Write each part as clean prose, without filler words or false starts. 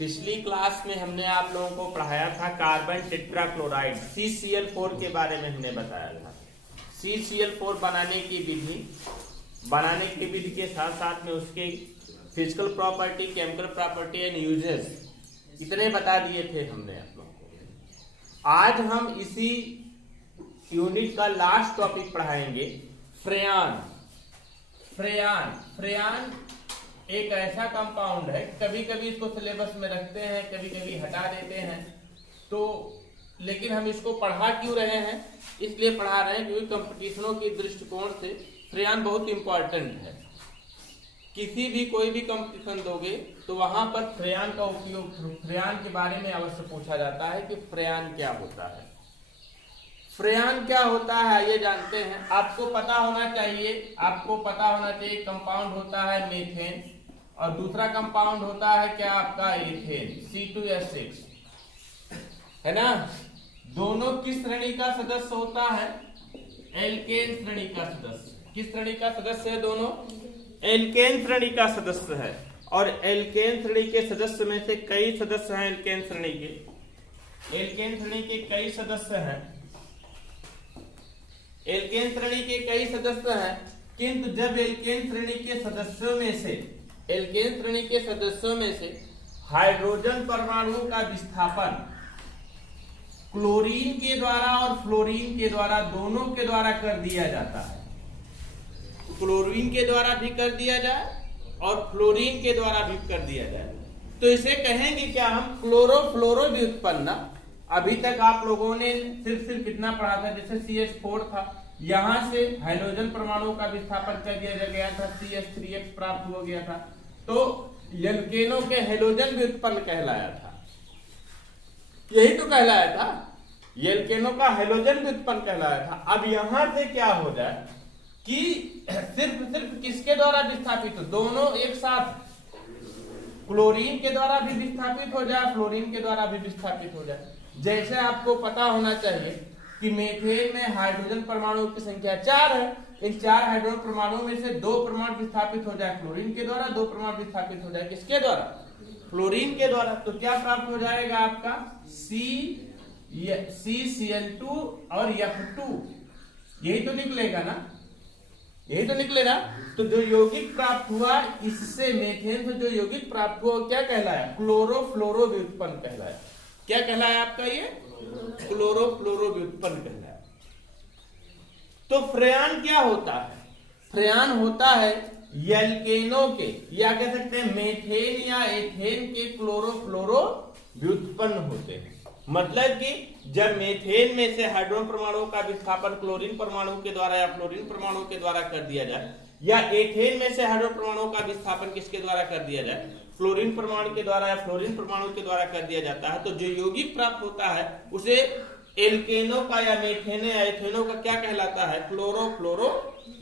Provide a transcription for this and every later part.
पिछली क्लास में हमने आप लोगों को पढ़ाया था कार्बन टेट्राक्लोराइड CCl4 के बारे में हमने बताया था। CCl4 बनाने की विधि के साथ साथ में उसके physical property, chemical property and uses इतने बता दिए थे हमने आप लोगों को। आज हम इसी यूनिट का लास्ट टॉपिक पढ़ाएंगे, फ्रेयान। फ्रेयान एक ऐसा कंपाउंड है, कभी कभी इसको सिलेबस में रखते हैं, कभी कभी हटा देते हैं, तो लेकिन हम इसको पढ़ा क्यों रहे हैं? इसलिए पढ़ा रहे हैं क्योंकि कंपटीशनों के दृष्टिकोण से फ्रेयान बहुत इंपॉर्टेंट है। किसी भी कोई भी कंपटीशन दोगे तो वहां पर फ्रेयान का उपयोग, फ्रेयान के बारे में अवश्य पूछा जाता है कि फ्रेयान क्या होता है। फ्रेयान क्या होता है ये जानते हैं, आपको पता होना चाहिए। कंपाउंड होता है मीथेन और दूसरा कंपाउंड होता है क्या आपका एथेन, C2H6, है ना। दोनों किस श्रेणी का सदस्य होता है? एल्केन श्रेणी का सदस्य। किस श्रेणी का सदस्य है? दोनों एल्केन श्रेणी का सदस्य है। और एल्केन श्रेणी के सदस्य में से कई सदस्य हैं एल्केन श्रेणी के कई सदस्य हैं। किंतु जब एल्केन श्रेणी के सदस्यों में से हाइड्रोजन परमाणुओं का विस्थापन क्लोरीन के द्वारा और फ्लोरीन के द्वारा, दोनों के द्वारा कर दिया जाता है। क्लोरीन के द्वारा भी कर दिया जाए और फ्लोरीन के द्वारा भी कर दिया जाए, तो इसे कहेंगे क्या हम? क्लोरो व्युत्पन्न। अभी तक आप लोगों ने सिर्फ कितना पढ़ा था? जैसे CH4 था, यहां से हाइड्रोजन परमाणु का विस्थापन कर दिया गया था, CH3X प्राप्त हो गया था, तो एल्केनों के हाइड्रोजन व्युत्पन्न कहलाया था। यही तो कहलाया था, एल्केनों का हाइड्रोजन व्युत्पन्न कहलाया था। अब यहां से क्या हो जाए कि सिर्फ किसके द्वारा विस्थापित हो? दोनों एक साथ, क्लोरीन के द्वारा भी विस्थापित हो जाए, फ्लोरीन के द्वारा भी विस्थापित हो जाए। जैसे आपको पता होना चाहिए कि मीथेन में हाइड्रोजन परमाणुओं की संख्या 4 है। इन 4 हाइड्रोजन परमाणुओं में से 2 परमाणु विस्थापित हो जाए फ्लोरीन के द्वारा, 2 परमाणु विस्थापित हो जाए किसके द्वारा? फ्लोरीन के द्वारा। तो क्या प्राप्त हो जाएगा आपका? CCl2 और F2। यही तो निकलेगा ना। तो जो यौगिक प्राप्त हुआ इससे, मीथेन से जो यौगिक प्राप्त हुआ क्या कहलाया? क्लोरो व्युत्पन्न कहलाया। क्या कहलाया आपका? ये क्लोरो व्युत्पन्न कहलाया। तो फ्रेयान क्या होता है? फ्रेयान होता है एल्केनों के, या कह सकते हैं मीथेन या एथेन के क्लोरो व्युत्पन्न होते हैं। मतलब कि जब मीथेन में से हाइड्रोजन परमाणुओं का विस्थापन क्लोरीन परमाणु के द्वारा या फ्लोरीन परमाणु के द्वारा कर दिया जाए, या एथेन में से हाइड्रोजन परमाणुओं का विस्थापन किसके द्वारा कर दिया जाए? फ्लोरीन परमाणु के द्वारा या फ्लोरीन परमाणु के द्वारा कर दिया जाता है, तो जो यौगिक प्राप्त होता है उसे एल्केनों का या मीथेन या एथेनों का क्या कहलाता है? क्लोरो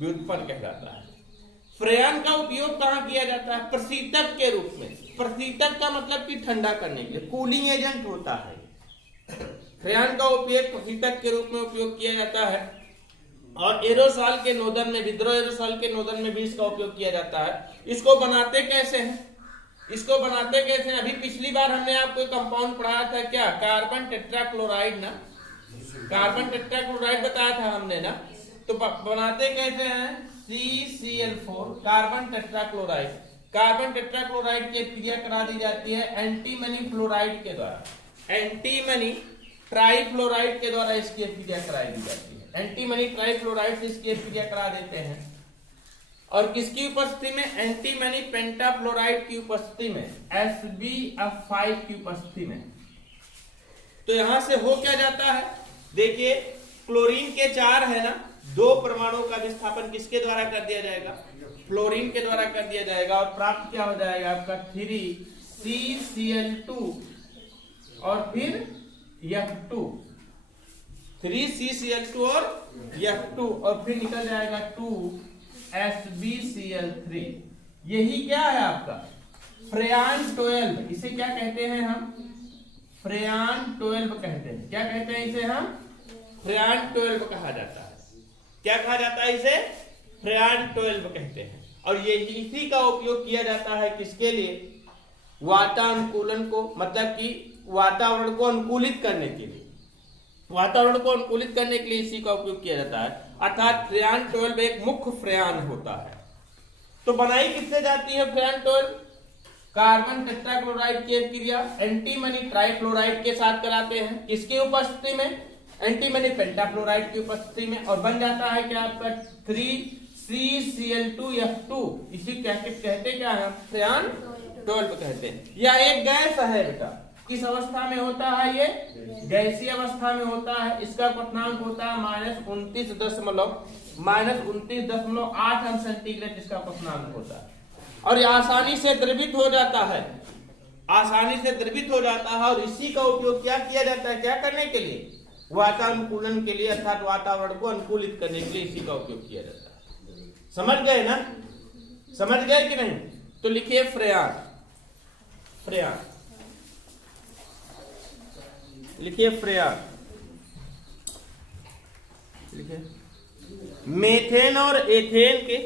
व्युत्पन्न कहलाता है। फ्रेयान का उपयोग कहाँ किया जाता है? प्रशीतक के रूप में। प्रशीतक का मतलब कि ठंडा करने के लिए, कूलिंग एजेंट होता है। फ्रेयान का उपयोग प्रशीतक के रूप में उपयोग किया जाता है। और एरोसॉल के नोदन में, विद्रोह एरोसॉल के नोदन में भी इसका उपयोग किया जाता है। इसको बनाते कैसे हैं? अभी पिछली बार हमने आपको कंपाउंड पढ़ाया था क्या? कार्बन टेट्राक्लोराइड ना, कार्बन टेट्राक्लोराइड बताया था हमने ना। तो बनाते कैसे हैं? CCl4 carbon tetrachloride. Carbon tetrachloride की क्रिया करा दी जाती है एंटीमनी फ्लोराइड के द्वारा, एंटीमनी ट्राइफ्लोराइड के द्वारा इसकी क्रिया कराई दी जाती है। एंटीमनी ट्राइफ्लोराइड से इसकी क्रिया करा देते हैं। और किसकी उपस्थिति में? एंटीमनी पेंटाफ्लोराइड की उपस्थिति में, SbF5 की उपस्थिति में। तो यहां से हो क्या जाता है? देखिए, क्लोरीन के 4 है ना, 2 परमाणुओं का विस्थापन किसके द्वारा कर दिया जाएगा? फ्लोरीन के द्वारा कर दिया जाएगा। और प्राप्त क्या हो जाएगा आपका? 3CCl2 और फिर F2, 3CCl2 और F2, और फिर निकल जाएगा 2SbCl3। यही क्या है आपका? फ्रेयान 12। इसे क्या कहते हैं हम? फ्रेयान 12 कहते हैं। क्या कहते हैं इसे हम? फ्रेयान 12 कहा जाता है। क्या कहा जाता है इसे? फ्रेयान 12 कहते हैं। और ये इसी का उपयोग किया जाता है किसके लिए? वातानुकूलन को, मतलब कि वातावरण को अनुकूलित करने के लिए, वातावरण को अनुकूलित करने के लिए इसी का उपयोग किया जाता है। अर्थात फ्रेयान 12 एक मुख्य फ्रेयान होता है। तो बनाई किससे जाती है फ्रेयान 12? कार्बन टेट्राक्लोराइड की क्रिया एंटीमनी ट्राइफ्लोराइड के साथ कराते हैं। किसकी उपस्थिति में? एंटीमनी पेंटाफ्लोराइड की उपस्थिति में, और बन जाता है क्या आपका 3CCl2F2। इसी कहते क्या है? फ्रेयान 12 कहते हैं। यह एक गैस है बेटा। किस अवस्था में होता है ये? गैसीय अवस्था में होता है। इसका क्वथनांक होता है -29.8 अंश सेंटीग्रेड इसका क्वथनांक होता है, और ये आसानी से द्रवित हो जाता है, आसानी से द्रवित हो जाता है। और इसी का उपयोग क्या किया जाता है? क्या करने के लिए? वातानुकूलन के लिए, अर्थात वातावरण को अनुकूलित करने के लिए इसी का उपयोग किया जाता है। समझ गए ना? समझ गए कि नहीं? तो लिखिए फ्रेयान, फ्रेयान लिखिए, फ्रेयान लिखिए। मेथेन और एथेन के,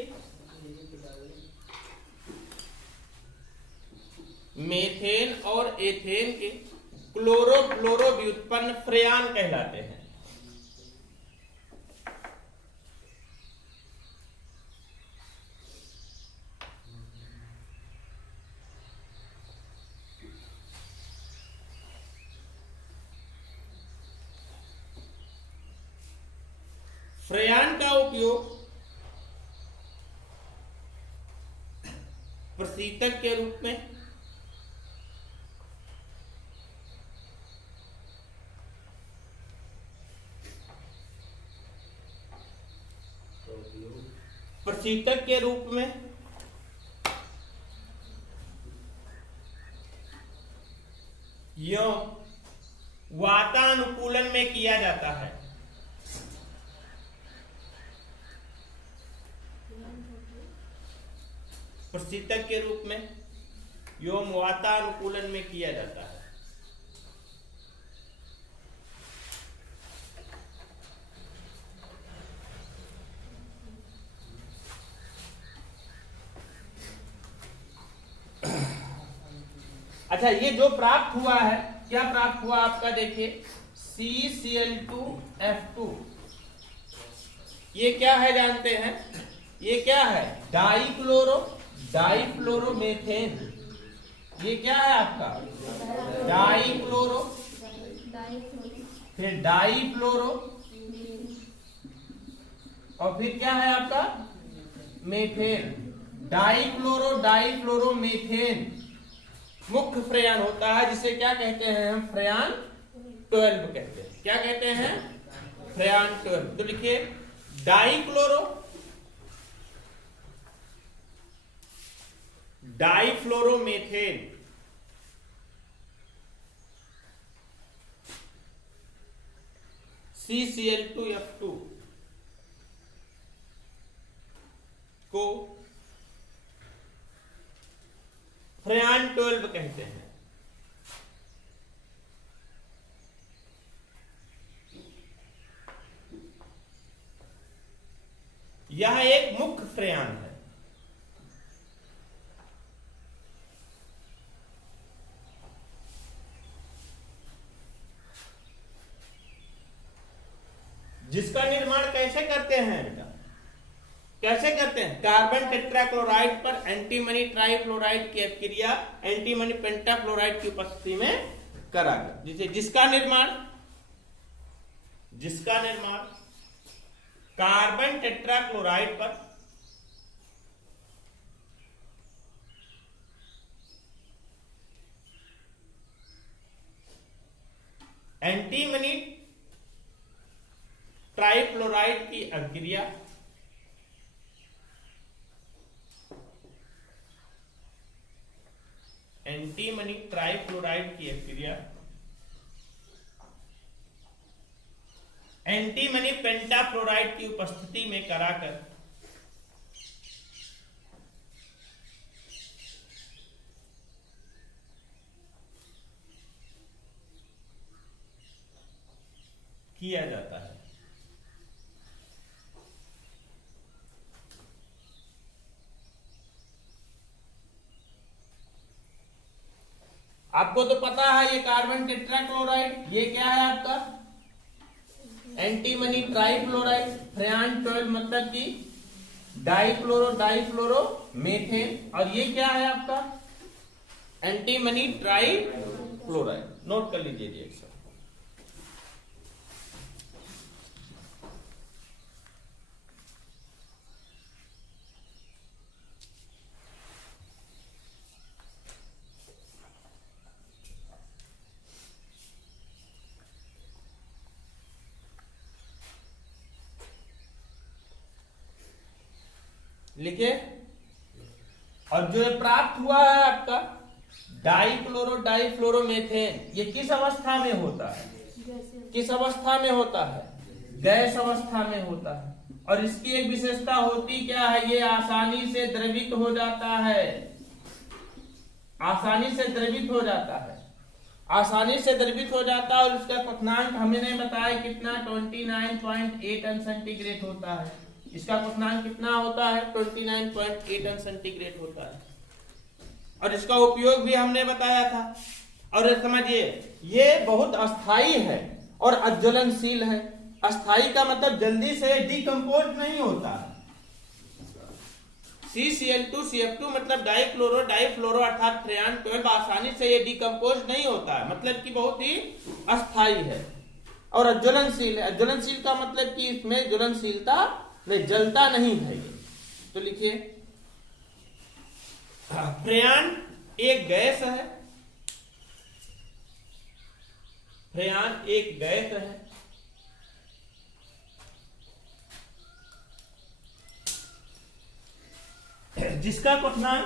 मेथेन और एथेन के क्लोरो फ्लोरो व्युत्पन्न फ्रेयान कहलाते हैं। फ्रेयान का उपयोग प्रशीतक के रूप में, प्रशीतक के रूप में, यो वातानुकूलन में किया जाता है। प्रशीतक के रूप में एवं वातानुकूलन में किया जाता है। अच्छा, ये जो प्राप्त हुआ है, क्या प्राप्त हुआ आपका? देखिए CCl2F2, ये क्या है जानते हैं? ये क्या है? डाइफ्लोरोमेथेन। ये क्या है आपका? डाइफ्लोरो, फिर डाइफ्लोरो, और फिर क्या है आपका? मेथेन। डाइफ्लोरोमेथेन मुख्य फ्रेयान होता है, जिसे क्या कहते हैं हम? फ्रेयान 12 कहते हैं। क्या कहते हैं? फ्रेयान 12। तो लिखिए डाइफ्लोरोमेथेन, CCl2F2 को फ्रेयान 12 कहते हैं। यह एक मुख्य फ्रेयान है। जिसका निर्माण कैसे करते हैं बेटा? कैसे करते हैं? कार्बन टेट्राक्लोराइड पर एंटीमनी ट्राइफ्लोराइड की क्रिया एंटीमनी पेंटाफ्लोराइड की उपस्थिति में कराकर, जिसका निर्माण कार्बन टेट्राक्लोराइड पर एंटीमनी ट्राइफ्लोराइड की अभिक्रिया एंटीमनी ट्राइफ्लोराइड की अभिक्रिया एंटीमनी पेंटाफ्लोराइड की उपस्थिति में कराकर किया जाता है। आपको तो पता है ये कार्बन टेट्राक्लोराइड, ये क्या है आपका एंटीमनी ट्राइफ्लोराइड। फ्रेयान 12 मतलब कि डाइफ्लोरो मेथेन, और ये क्या है आपका एंटीमनी ट्राइफ्लोराइड। नोट कर लीजिए रिएक्शन। लिखे। और जो प्राप्त हुआ है आपका डाइफ्लोरोमेथेन, ये किस अवस्था में होता है? किस अवस्था में होता है? गैस अवस्था में होता है। और इसकी एक विशेषता होती क्या है? ये आसानी से द्रवित हो जाता है, आसानी से द्रवित हो जाता है, आसानी से द्रवित हो जाता है। और उसका क्वथनांक हमने बताया कितना 29.8 अंश सेंटीग्रेड होता है। इसका क्वथनांक कितना होता है? 29.8 अंश सेंटीग्रेड होता है। और इसका उपयोग भी हमने बताया था। और समझिए ये बहुत अस्थाई है और अज्वलनशील है। अस्थाई का मतलब जल्दी से डिकम्पोज नहीं होता है। CCl2CF2 मतलब डाइफ्लोरो अर्थात फ्रेयान 12 आसानी से ये डिकम्पोज नहीं होता है, मतलब कि बहुत ही अस्थाई है। और अज्वलनशील है। अज्वलनशील का मतलब कि इसमें ज्वलनशीलता नहीं, जलता नहीं है ये। तो लिखिए फ्रेयान एक गैस है, फ्रेयान एक गैस है जिसका क्वथनांक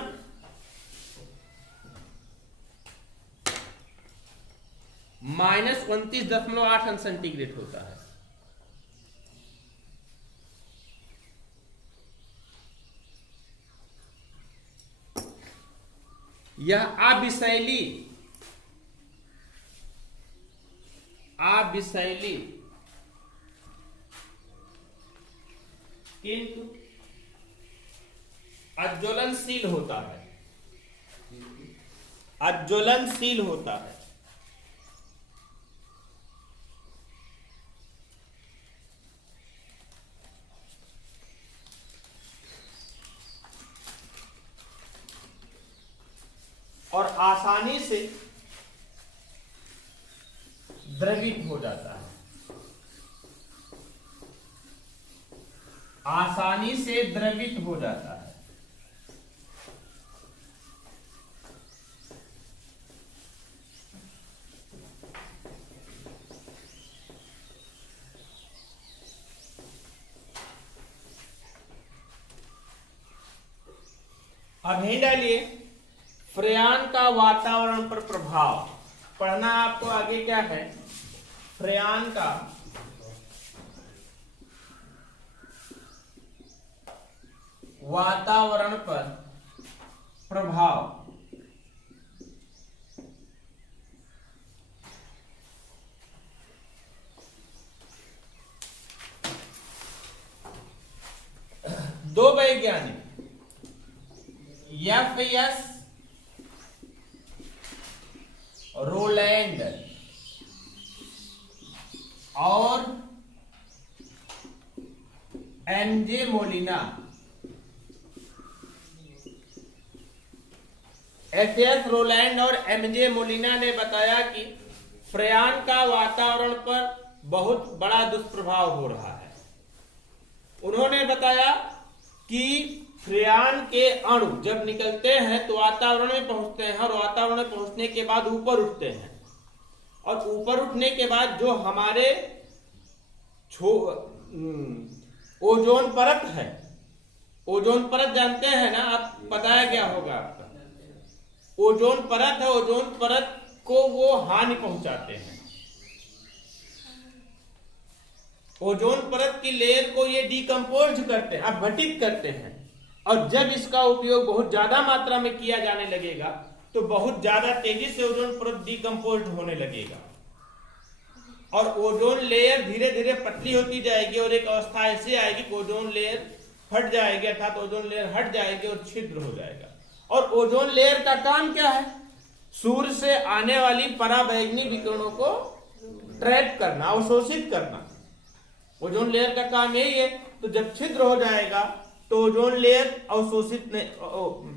-29.8 अंश सेंटीग्रेड होता है। यह अविषैली किंतु अज्वलनशील होता है, अज्वलनशील होता है। और आसानी से द्रवित हो जाता है, आसानी से द्रवित हो जाता है। अब नहीं डालिए फ्रेयान का वातावरण पर प्रभाव पढ़ना आपको आगे क्या है? फ्रेयान का वातावरण पर प्रभाव। दो वैज्ञानिक F.S. रोलैंड और M.J. Molina, F.S. रोलैंड और M.J. मोलिना ने बताया कि फ्रेयान का वातावरण पर बहुत बड़ा दुष्प्रभाव हो रहा है। उन्होंने बताया कि फ्रेयान के अणु जब निकलते हैं तो वातावरण में पहुंचते हैं, और वातावरण में पहुंचने के बाद ऊपर उठते हैं, और ऊपर उठने के बाद जो हमारे ओजोन परत है, ओजोन परत जानते हैं ना आप? बताया क्या होगा आपका? ओजोन परत है, ओजोन परत को वो हानि पहुंचाते हैं। ओजोन परत की लेयर को ये डिकम्पोज करते हैं, अपघटित करते हैं। और जब इसका उपयोग बहुत ज्यादा मात्रा में किया जाने लगेगा तो बहुत ज्यादा तेजी से ओजोन परत डिकम्पोज होने लगेगा, और ओजोन लेयर धीरे धीरे पतली होती जाएगी, और एक अवस्था ऐसी आएगी कि ओजोन लेयर फट जाएगी, अर्थात ओजोन लेयर हट जाएगी और छिद्र हो जाएगा। और ओजोन लेयर का काम क्या है? सूर्य से आने वाली पराबैंगनी विकिरणों को ट्रैप करना, अवशोषित करना। ओजोन लेयर का काम यही है। तो जब छिद्र हो जाएगा तो ओजोन लेयर अवशोषित नहीं,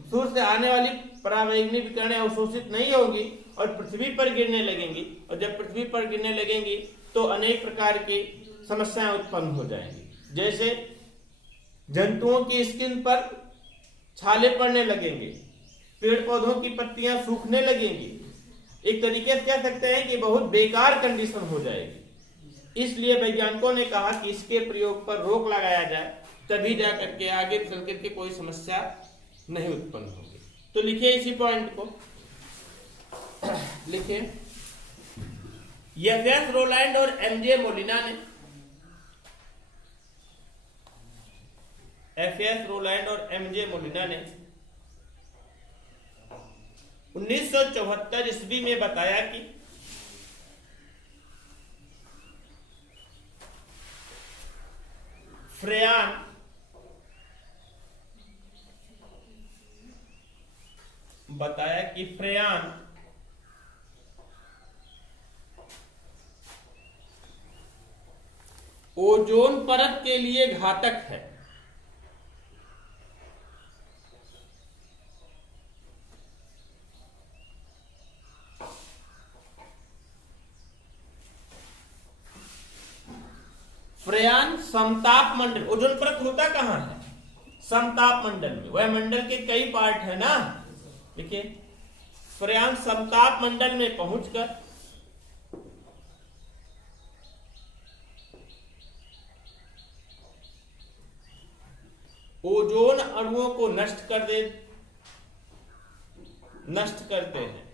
सूर्य से आने वाली पराबैंगनी विकिरणें अवशोषित नहीं होंगी और पृथ्वी पर गिरने लगेंगी। और जब पृथ्वी पर गिरने लगेंगी तो अनेक प्रकार की समस्याएं उत्पन्न हो जाएंगी। जैसे जंतुओं की स्किन पर छाले पड़ने लगेंगे, पेड़ पौधों की पत्तियां सूखने लगेंगी। एक तरीके से कह सकते हैं कि बहुत बेकार कंडीशन हो जाएगी। इसलिए वैज्ञानिकों ने कहा कि इसके प्रयोग पर रोक लगाया जाए, तभी जाकर के आगे चल करके कोई समस्या नहीं उत्पन्न होगी। तो लिखिए इसी पॉइंट को, लिखिए एफ.एस. रोलैंड और एम.जे. मोलिना ने, एफ.एस. रोलैंड और एम.जे. मोलिना ने 1974 ईस्वी में बताया कि फ्रेयान ओजोन परत के लिए घातक है। फ्रेयान समताप मंडल, ओजोन परत होता कहां है? समताप मंडल में। वह मंडल के कई पार्ट है ना, देखिए फ्रेयान समताप मंडल में पहुंचकर ओजोन अणुओं को नष्ट करते हैं।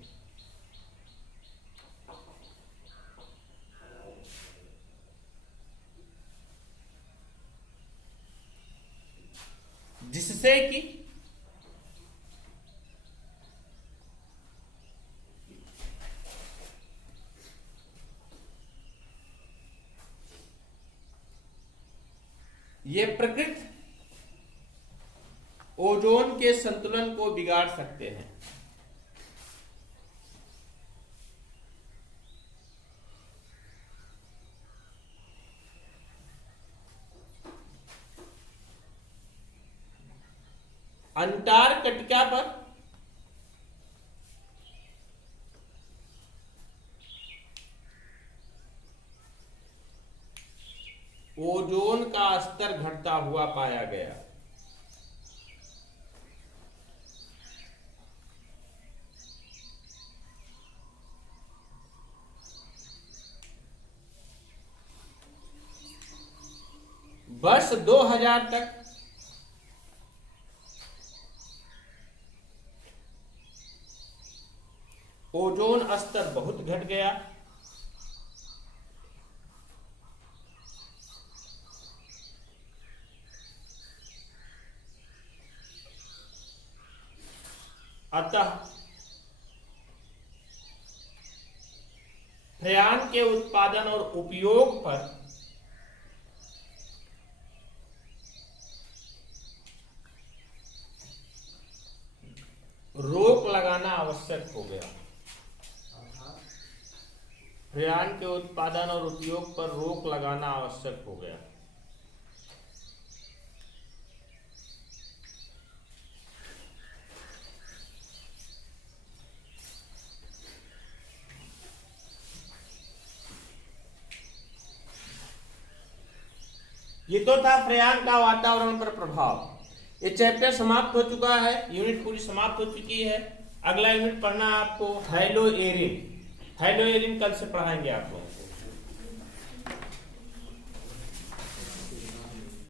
जिससे कि ये प्रकृति ओजोन के संतुलन को बिगाड़ सकते हैं। अंटार्कटिका पर ओजोन का स्तर घटता हुआ पाया गया। वर्ष 2000 तक ओजोन स्तर बहुत घट गया। अतः फ्रेयान के उत्पादन और उपयोग पर रोक लगाना आवश्यक हो गया। फ्रेयान के उत्पादन और उपयोग पर रोक लगाना आवश्यक हो गया। ये तो था फ्रेयान का वातावरण पर प्रभाव। ये चैप्टर समाप्त हो चुका है, यूनिट पूरी समाप्त हो चुकी है। अगला यूनिट पढ़ना आपको हाइलो एरिन। हाइलो एरिन कल से पढ़ाएंगे आप लोगों को।